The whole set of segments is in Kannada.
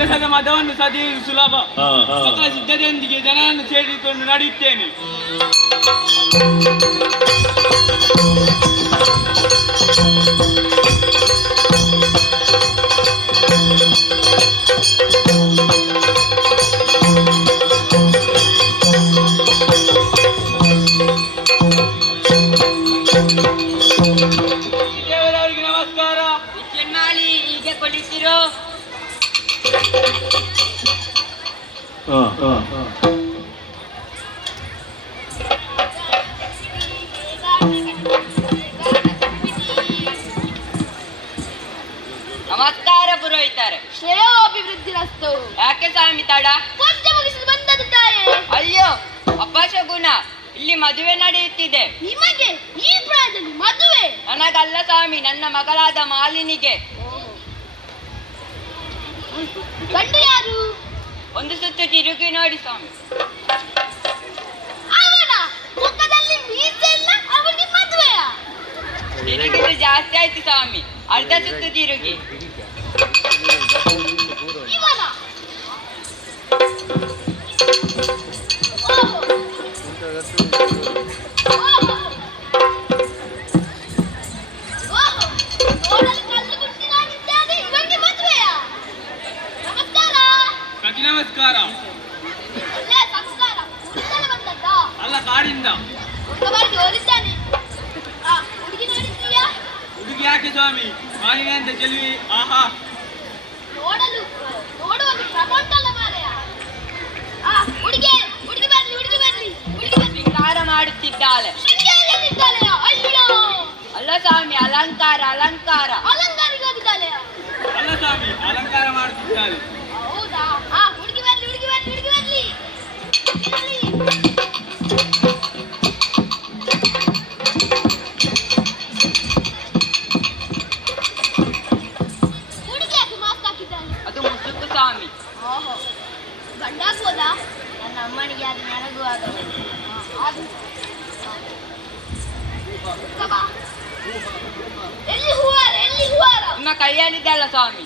ಅಭ್ಯಾಸದ ಮತವನ್ನು ಸದೆಯುವುದು ಸುಲಭ. ಸ್ವತಃ ಸಿದ್ಧತೆಯೊಂದಿಗೆ ಜನರನ್ನು ಸೇರಿಕೊಂಡು ನಡೆಯುತ್ತೇನೆ. ದೇವರವರಿಗೆ ನಮಸ್ಕಾರ. ಈ ಹೀಗೆ ಕೊಡಿಸಿರೋ ನಮಸ್ಕಾರ ಪುರೋಹಿತಾರೆ. ಶ್ರೇಯೋಭಿವೃದ್ಧಿರಸ್ತು ಯಾಕೆ ಸ್ವಾಮಿ ತಡ? ಪೂಜೆ ಮುಗಿಸಿ ಬಂದದ್ದು ತಾಯೇ. ಅಯ್ಯೋ ಅಪಶಗುನ ಇಲ್ಲಿ ಮದುವೆ ನಡೆಯುತ್ತಿದೆ. ನಿಮಗೆ ಈ ಪ್ರಾಯದಲ್ಲಿ ಮದುವೆ. ನನಗಲ್ಲ ಸ್ವಾಮಿ ನನ್ನ ಮಗಳಾದ ಮಾಲಿನಿಗೆ. ಗಂಡು ಯಾರು? ಒಂದು ಸುತ್ತು ತಿರುಗಿ ನೋಡಿ ಸ್ವಾಮಿ. ಅವನ ಮುಖದಲ್ಲಿ ಮೀಸೆ ಇಲ್ಲ ಅವನಿಗೆ ಮದುವೆಯ. ತಿರುಗಿದು ಜಾಸ್ತಿ ಆಯ್ತು ಸ್ವಾಮಿ. ಅರ್ಧ ಸುತ್ತು ತಿರುಗಿ. ಕಾಡಿಂದ ಹುಡುಗ ಆ, ಹುಡುಗಿ ನೋಡಿದ್ದೀಯಾ? ಹುಡುಗಿ ಯಾಕೆ ಸ್ವಾಮಿ? ಮಾಲಿನ್ಯ ಅಂತ ಚೆಲುವಿ ಆಹಾ. ನೋಡಲು ನೋಡುವಾಗ ಕ್ರಮ ಉಂಟಲ್ಲ ಮಾರಾಯ. ಆ ಹುಡುಗಿ ಹುಡುಗಿ ಬರ್ಲಿ ಹುಡುಗಿ ಬರ್ಲಿ ಹುಡುಗಿ ಬರ್ಲಿ. ಶೃಂಗಾರ ಮಾಡುತ್ತಿದ್ದಾಳೆ ಅಯ್ಯೋ. ಅಲ್ಲ ಸ್ವಾಮಿ ಅಲಂಕಾರ ಅಲಂಕಾರ. ಅಲಂಕಾರಿಗೆ ಅಲ್ಲ ಸ್ವಾಮಿ ಅಲಂಕಾರ ಮಾಡುತ್ತಿದ್ದಾರೆ ಎಲ್ಲಿ ಹೂವಾರ ಎಲ್ಲಿ ಹೂವಾರ ನಿಮ್ಮ ಕೈಯಲ್ಲಿದ್ದಲ್ಲ ಸ್ವಾಮಿ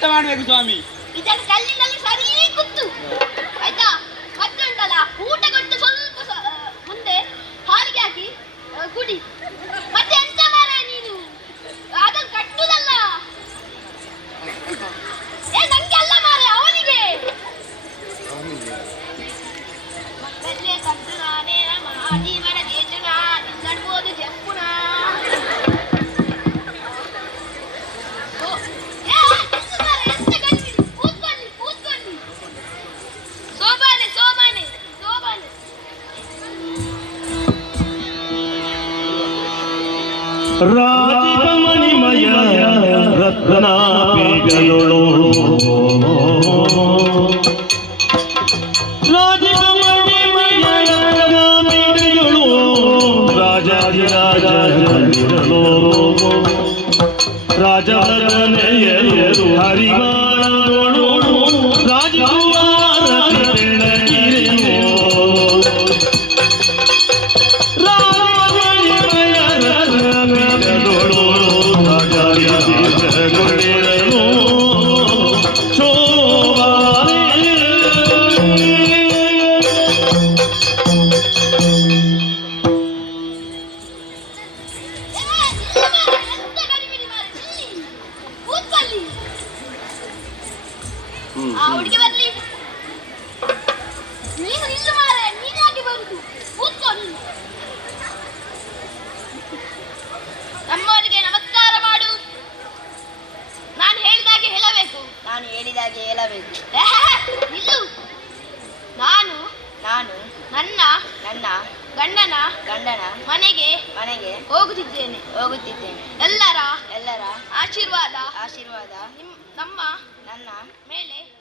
ಎಂತ ಮಾಡ್ಬೇಕು ಸ್ವಾಮಿ? ಇದನ್ನು ಕಲ್ಲಿನಲ್ಲಿ ಸರಿ ಕುತ್ತು. ಆಯ್ತಾ? ಮತ್ತೆ ಉಂಟಲ್ಲ ಊಟ ಕೊಟ್ಟು ಸ್ವಲ್ಪ ಸ- ಮುಂದೆ ಹಾಲಿಗೆ ಹಾಕಿ ಆ, ಕುಡಿ. ಮತ್ತೆ ಎಂತ ಮಾರ ನೀನು? ಅದನ್ನು ಕಟ್ಟುದಲ್ಲ. ಏ ನಂಗೆ ಅಲ್ಲ ಮಾರ ಅವನಿಗೆ. ನಾನೇ ದೇಶನ ರಾಜಮಣಿಮಯ ರತ್ನಾಪಿಗಳೋ ರಾಜಮಣಿಮಯ ರತ್ನಾಪಿಗಳೋ ರಾಜಾಧಿರಾಜನಿರಲೋ ರಾಜಮನೆಯರು ಹರಿವಾ ಹುಡುಗಿ ಬರ್ಲಿ. ನೀನು ನಿಲ್ಲು ಮಾರೆ ನೀನು ಯಾಕೆ ಬರುದು ಕೂತ್ಕೋ ನೀನು. ನಮ್ಮವರಿಗೆ ನಮಸ್ಕಾರ ಮಾಡು. ನಾನು ಹೇಳಿದಾಗೆ ಹೇಳಬೇಕು. ನಾನು ಹೇಳಿದಾಗೆ ಹೇಳಬೇಕು. ನಿಲ್ಲು ನಾನು ನಾನು ನನ್ನ ನನ್ನ ಗಂಡನ ಗಂಡನ ಮನೆಗೆ ಮನೆಗೆ ಹೋಗುತ್ತಿದ್ದೇನೆ. ಹೋಗುತ್ತಿದ್ದೇನೆ. ಎಲ್ಲರ ಎಲ್ಲರ ಆಶೀರ್ವಾದ ಆಶೀರ್ವಾದ ನಿಮ್ ನಮ್ಮ ನನ್ನ ಮೇಲೆ